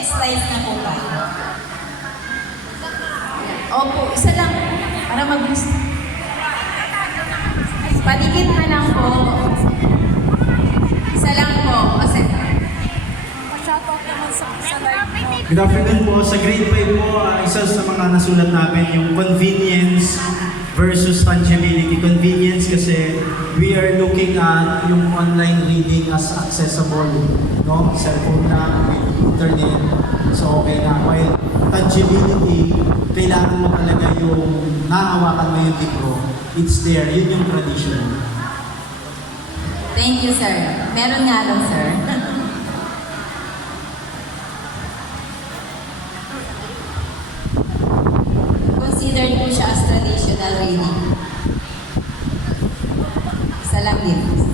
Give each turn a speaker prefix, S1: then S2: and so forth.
S1: styles na po ba? Opo, isa lang. Para mag-gusto. Paligid ka lang po. Isa lang po. Kasi
S2: Pa-shoutout naman sa, sa live mo.
S3: Good afternoon po. Sa grade 5 po, ah, isa sa mga nasulat namin yung convenience versus tangibility. Convenience kasi we are looking at yung online reading as accessible. No? Cellphone na, with internet. So okay na. While tangibility, kailangan mo talaga yung nahawakan mo yung libro. It's there. Yun yung tradition.
S1: Thank you, sir. Meron nga lang, sir. Considered po siya as traditional reading. Din.